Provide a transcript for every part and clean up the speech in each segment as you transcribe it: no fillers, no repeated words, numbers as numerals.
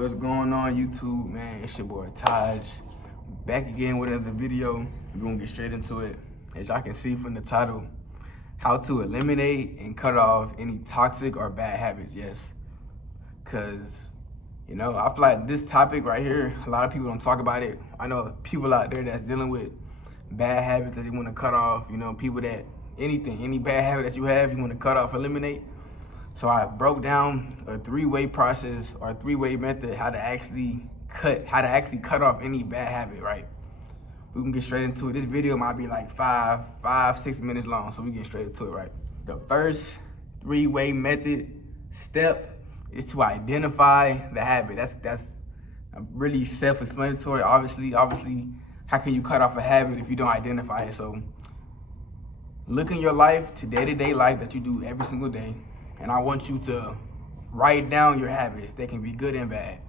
What's going on, YouTube, man? It's your boy Taj, back again with another video. We're gonna get straight into it. As y'all can see from the title, how to eliminate and cut off any toxic or bad habits. Yes, because I feel like this topic right here, a lot of people don't talk about it. I know people out there that's dealing with bad habits that they want to cut off. People that any bad habit that you have, you want to cut off, eliminate. So I broke down a three-way process or a three-way method how to actually cut off any bad habit, right? We can get straight into it. This video might be like 6 minutes long, so we get straight into it, right? The first three-way method step is to identify the habit. That's really self-explanatory. Obviously, how can you cut off a habit if you don't identify it? So look in your life, to day-to-day life that you do every single day, and I want you to write down your habits. They can be good and bad.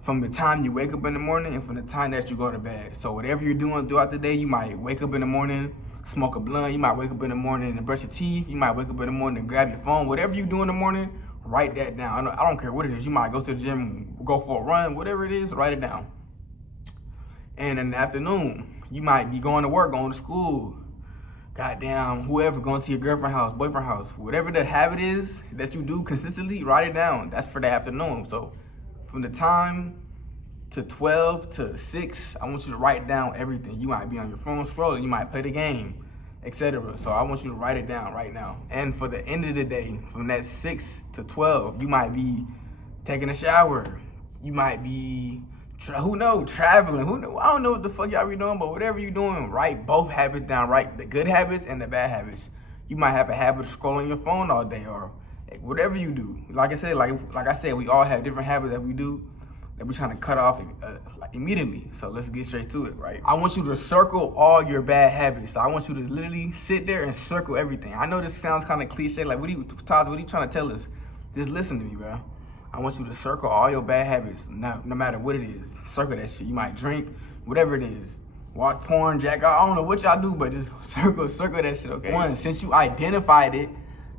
From the time you wake up in the morning and from the time that you go to bed. So whatever you're doing throughout the day, you might wake up in the morning, smoke a blunt. You might wake up in the morning and brush your teeth. You might wake up in the morning and grab your phone. Whatever you do in the morning, write that down. I don't care what it is. You might go to the gym, go for a run, whatever it is, write it down. And in the afternoon, you might be going to work, going to school, goddamn, whoever, going to your girlfriend house, boyfriend house, whatever the habit is that you do consistently, write it down. That's for the afternoon. So from the time to 12 to 6, I want you to write down everything. You might be on your phone scrolling, you might play the game, etc. So I want you to write it down right now. And for the end of the day, from that 6 to 12, you might be taking a shower. You might be traveling. I don't know what the fuck y'all be doing, but whatever you doing, write both habits down. Write the good habits and the bad habits. You might have a habit of scrolling your phone all day, or whatever you do. Like I said, we all have different habits that we do that we're trying to cut off immediately. So let's get straight to it, right? I want you to circle all your bad habits. So I want you to literally sit there and circle everything. I know this sounds kind of cliche, like what are you trying to tell us? Just listen to me, bro. I want you to circle all your bad habits, no matter what it is. Circle that shit. You might drink, whatever it is. Watch porn, jack out. I don't know what y'all do, but just circle that shit, okay? One, since you identified it,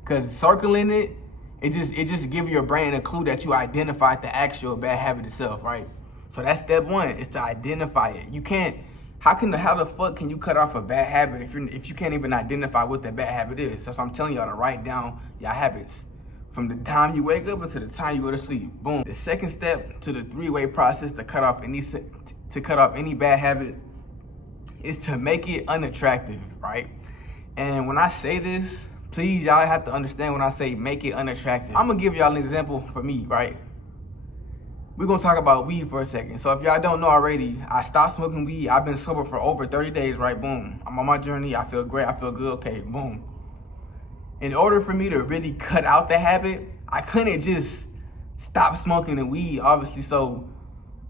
because circling it, it just gives your brain a clue that you identified the actual bad habit itself, right? So that's step one, is to identify it. You can't, how the fuck can you cut off a bad habit if you can't even identify what that bad habit is? That's why I'm telling y'all to write down your habits. From the time you wake up until the time you go to sleep. Boom. The second step to the three-way process to cut off any bad habit is to make it unattractive, right? And when I say this, please, y'all have to understand when I say make it unattractive. I'm gonna give y'all an example for me, right? We're gonna talk about weed for a second. So if y'all don't know already, I stopped smoking weed. I've been sober for over 30 days, right? Boom. I'm on my journey. I feel great. I feel good. Okay, boom. In order for me to really cut out the habit, I couldn't just stop smoking the weed, obviously. So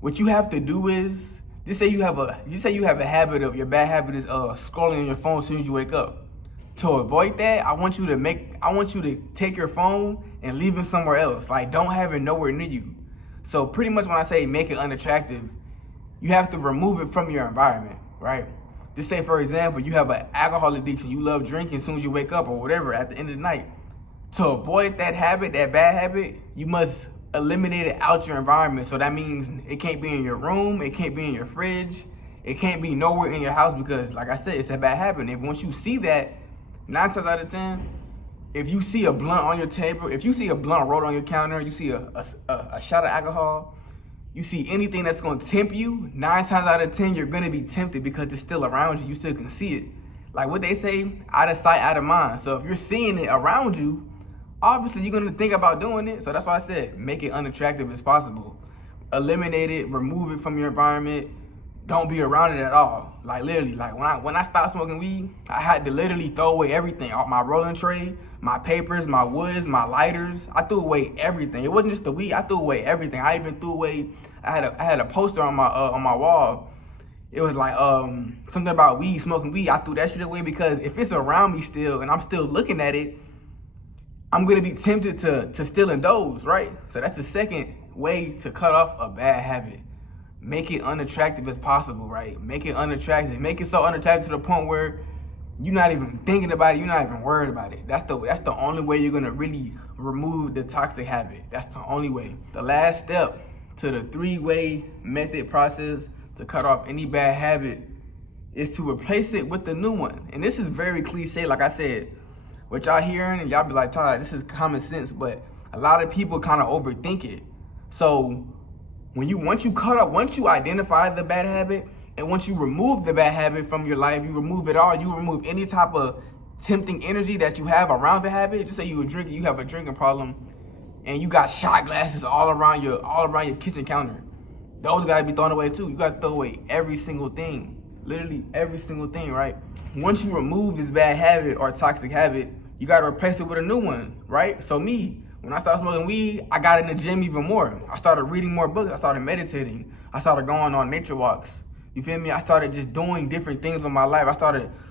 what you have to do is, just say you have a habit of, your bad habit is scrolling on your phone as soon as you wake up. To avoid that, I want you to take your phone and leave it somewhere else. Like, don't have it nowhere near you. So pretty much when I say make it unattractive, you have to remove it from your environment, right? Just say, for example, you have an alcohol addiction. You love drinking as soon as you wake up or whatever at the end of the night. To avoid that habit, that bad habit, you must eliminate it out your environment. So that means it can't be in your room. It can't be in your fridge. It can't be nowhere in your house because, like I said, it's a bad habit. And once you see that, 9 times out of 10, if you see a blunt on your table, if you see a blunt rolled on your counter, you see a shot of alcohol, you see anything that's going to tempt you, 9 times out of 10, you're going to be tempted because it's still around you. You still can see it. Like what they say, out of sight, out of mind. So if you're seeing it around you, obviously you're going to think about doing it. So that's why I said make it unattractive as possible. Eliminate it, remove it from your environment. Don't be around it at all. Like literally, like when I stopped smoking weed, I had to literally throw away everything. All my rolling tray, my papers, my woods, my lighters. I threw away everything. It wasn't just the weed. I threw away everything. I even threw away. I had a poster on my wall. It was like something about weed, smoking weed. I threw that shit away because if it's around me still and I'm still looking at it, I'm gonna be tempted to still indulge, right? So that's the second way to cut off a bad habit. Make it unattractive as possible, right? Make it unattractive. Make it so unattractive to the point where you're not even thinking about it. You're not even worried about it. That's the only way you're gonna really remove the toxic habit. That's the only way. The last step to the 3-way method process to cut off any bad habit is to replace it with the new one. And this is very cliche, like I said. What y'all hearing, and y'all be like, Todd, this is common sense, but a lot of people kind of overthink it. So once you identify the bad habit, and once you remove the bad habit from your life, you remove it all, you remove any type of tempting energy that you have around the habit. Just say you have a drinking problem, and you got shot glasses all around your kitchen counter. Those gotta be thrown away too. You gotta throw away every single thing, literally every single thing, right? Once you remove this bad habit or toxic habit, you gotta replace it with a new one, right? So me, when I started smoking weed, I got in the gym even more. I started reading more books. I started meditating. I started going on nature walks. You feel me? I started just doing different things in my life.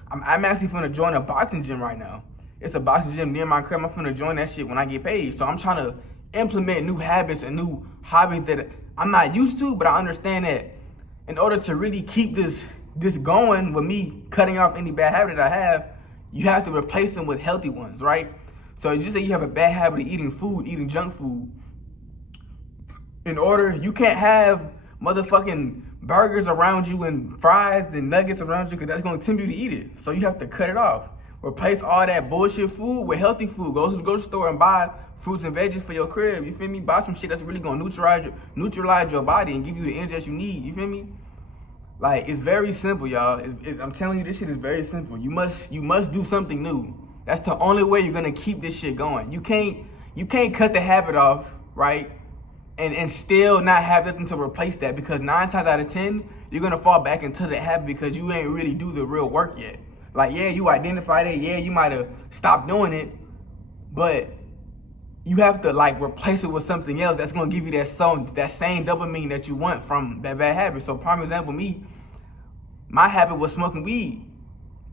I'm actually finna join a boxing gym right now. It's a boxing gym near my crib. I'm finna join that shit when I get paid. So I'm trying to implement new habits and new hobbies that I'm not used to, but I understand that in order to really keep this going with me cutting off any bad habit that I have, you have to replace them with healthy ones, right? So just say you have a bad habit of eating junk food. You can't have motherfucking burgers around you and fries and nuggets around you because that's going to tempt you to eat it. So you have to cut it off. Replace all that bullshit food with healthy food. Go to the grocery store and buy fruits and veggies for your crib. You feel me? Buy some shit that's really going to neutralize your body and give you the energy that you need. You feel me? Like, it's very simple, y'all. I'm telling you, this shit is very simple. You must do something new. That's the only way you're gonna keep this shit going. You can't cut the habit off, right? And still not have nothing to replace that, because 9 times out of 10, you're gonna fall back into the habit because you ain't really do the real work yet. Like, yeah, you identified it, yeah, you might have stopped doing it, but you have to like replace it with something else that's gonna give you that same dopamine that you want from that bad habit. So prime example, me, my habit was smoking weed.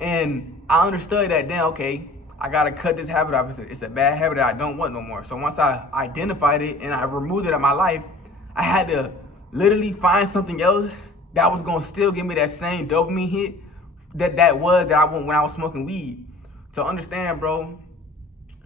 And I understood that then, okay, I gotta cut this habit off. It's a bad habit that I don't want no more. So once I identified it and I removed it out of my life, I had to literally find something else that was gonna still give me that same dopamine hit that I want when I was smoking weed. So understand, bro,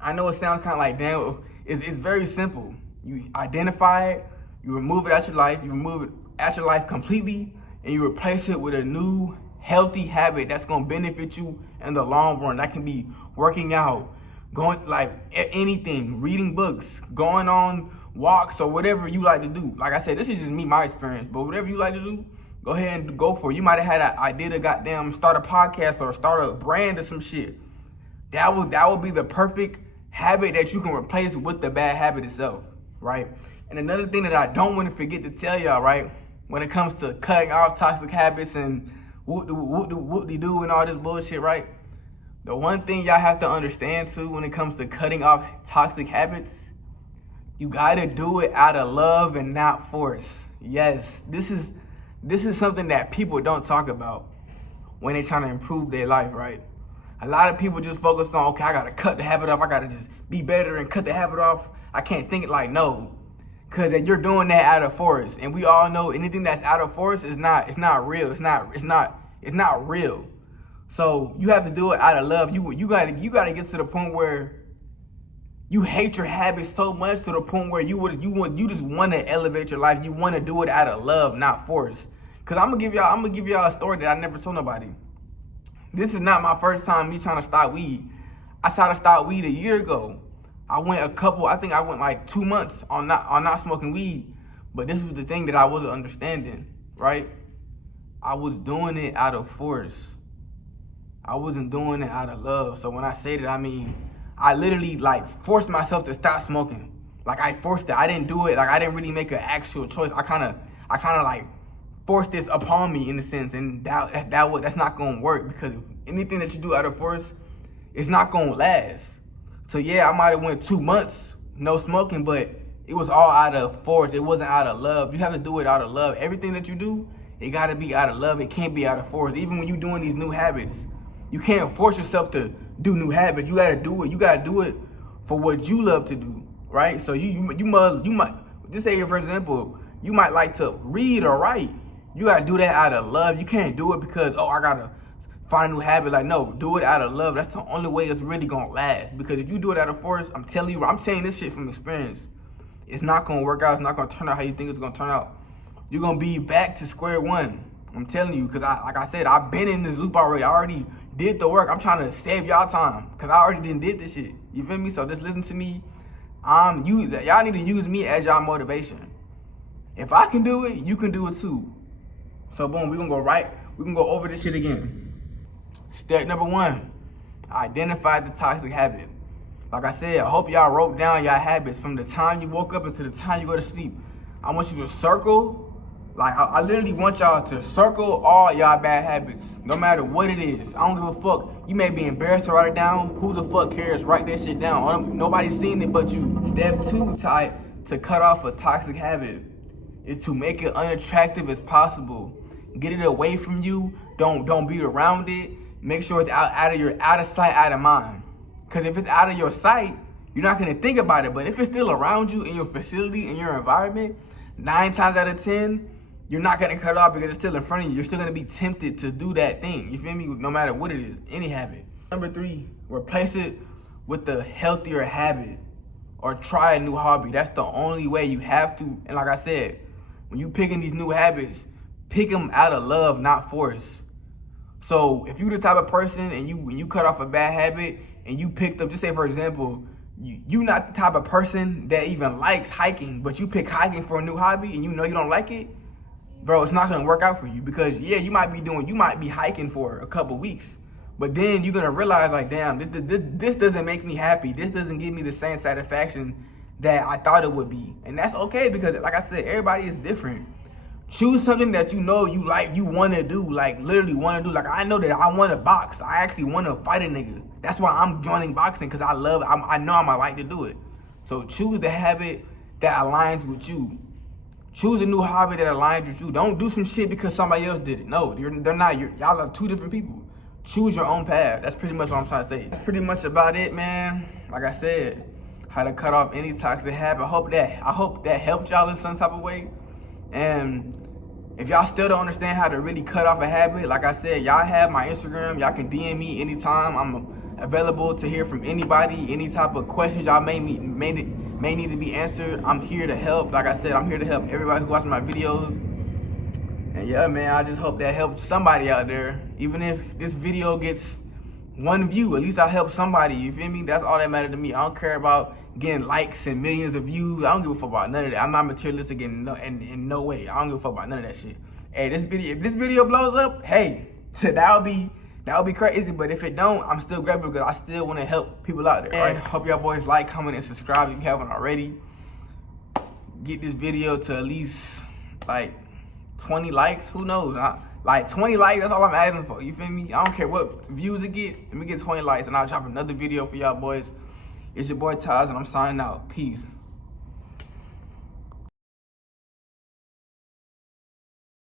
I know it sounds kind of like, damn, it's very simple. You identify it, you remove it out your life, you remove it out your life completely, and you replace it with a new healthy habit that's gonna benefit you in the long run. That can be working out, going like anything, reading books, going on walks, or whatever you like to do. Like I said, this is just my experience, but whatever you like to do, go ahead and go for it. You might have had an idea to goddamn start a podcast or start a brand or some shit. That would be the perfect habit that you can replace with the bad habit itself, right? And another thing that I don't want to forget to tell y'all, right, when it comes to cutting off toxic habits and whoop-de-doo and all this bullshit, right? The one thing y'all have to understand too when it comes to cutting off toxic habits, you gotta do it out of love and not force. Yes, this is something that people don't talk about when they're trying to improve their life, right? A lot of people just focus on, okay, I gotta cut the habit off, I gotta just be better and cut the habit off. I can't think it like, no, because you're doing that out of force, and we all know anything that's out of force is not real. It's not real. So you have to do it out of love. You gotta get to the point where you hate your habits so much to the point where you just want to elevate your life. You want to do it out of love, not force. Because I'm gonna give y'all a story that I never told nobody. This is not my first time me trying to stop weed. I tried to stop weed a year ago. I went like 2 months on not smoking weed. But this was the thing that I wasn't understanding, right? I was doing it out of force. I wasn't doing it out of love. So when I say that, I mean, I literally like forced myself to stop smoking. Like I forced it. I didn't do it. Like I didn't really make an actual choice. I kind of like forced this upon me in a sense, and that's not gonna work, because anything that you do out of force, it's not gonna last. So yeah, I might have went 2 months no smoking, but it was all out of force. It wasn't out of love. You have to do it out of love. Everything that you do, it gotta be out of love. It can't be out of force. Even when you're doing these new habits, you can't force yourself to do new habits. You gotta do it. You gotta do it for what you love to do, right? So you might just say, for example, you might like to read or write. You gotta do that out of love. You can't do it because, oh, I gotta find a new habit. Like, no, do it out of love. That's the only way it's really gonna last. Because if you do it out of force, I'm telling you, I'm saying this shit from experience. it's not gonna work out. It's not gonna turn out how you think it's gonna turn out. You're gonna be back to square one. I'm telling you, because like I said, I've been in this loop already. I already did the work. I'm trying to save y'all time because I already did this shit. You feel me? So just listen to me. Y'all need to use me as y'all motivation. If I can do it, you can do it too. So boom, we can go over this shit again. Step number 1, identify the toxic habit. Like I said, I hope y'all wrote down your habits from the time you woke up until the time you go to sleep. I want you to circle. Like, I literally want y'all to circle all y'all bad habits, no matter what it is. I don't give a fuck. You may be embarrassed to write it down. Who the fuck cares? Write that shit down. Nobody's seen it but you. Step 2, to cut off a toxic habit is to make it unattractive as possible. Get it away from you. Don't be around it. Make sure it's out of sight, out of mind. Because if it's out of your sight, you're not gonna think about it. But if it's still around you in your facility, in your environment, 9 times out of 10, you're not gonna cut it off because it's still in front of you. You're still gonna be tempted to do that thing. You feel me? No matter what it is, any habit. Number 3, replace it with a healthier habit or try a new hobby. That's the only way. You have to. And like I said, when you picking these new habits, pick them out of love, not force. So if you the type of person and you cut off a bad habit and you picked up, just say for example, you not the type of person that even likes hiking, but you pick hiking for a new hobby and you know you don't like it, bro, it's not gonna work out for you because yeah, you might be hiking for a couple weeks, but then you're gonna realize like, damn, this doesn't make me happy. This doesn't give me the same satisfaction that I thought it would be. And that's okay because like I said, everybody is different. Choose something that you know you like, you wanna do, like literally wanna do. Like I know that I wanna box. I actually wanna fight a nigga. That's why I'm joining boxing, because I love it. I know I'm gonna like to do it. So choose the habit that aligns with you. Choose a new hobby that aligns with you. Don't do some shit because somebody else did it. No, they're not. Y'all are 2 different people. Choose your own path. That's pretty much what I'm trying to say. That's pretty much about it, man. Like I said, how to cut off any toxic habit. I hope that helped y'all in some type of way. And if y'all still don't understand how to really cut off a habit, like I said, y'all have my Instagram. Y'all can DM me anytime. I'm available to hear from anybody. Any type of questions y'all may need to be answered. I'm here to help. Like I said, I'm here to help everybody who watches my videos. And yeah, man, I just hope that helps somebody out there. Even if this video gets 1 view, at least I help somebody. You feel me? That's all that matters to me. I don't care about getting likes and millions of views. I don't give a fuck about none of that. I'm not materialistic in no way. I don't give a fuck about none of that shit. Hey, if this video blows up, hey, that would be crazy. But if it don't, I'm still grateful because I still want to help people out there. All right, hope y'all boys like, comment, and subscribe if you haven't already. Get this video to at least like 20 likes. Who knows? Like 20 likes, that's all I'm asking for. You feel me? I don't care what views it get. Let me get 20 likes and I'll drop another video for y'all boys. It's your boy Taz and I'm signing out. Peace.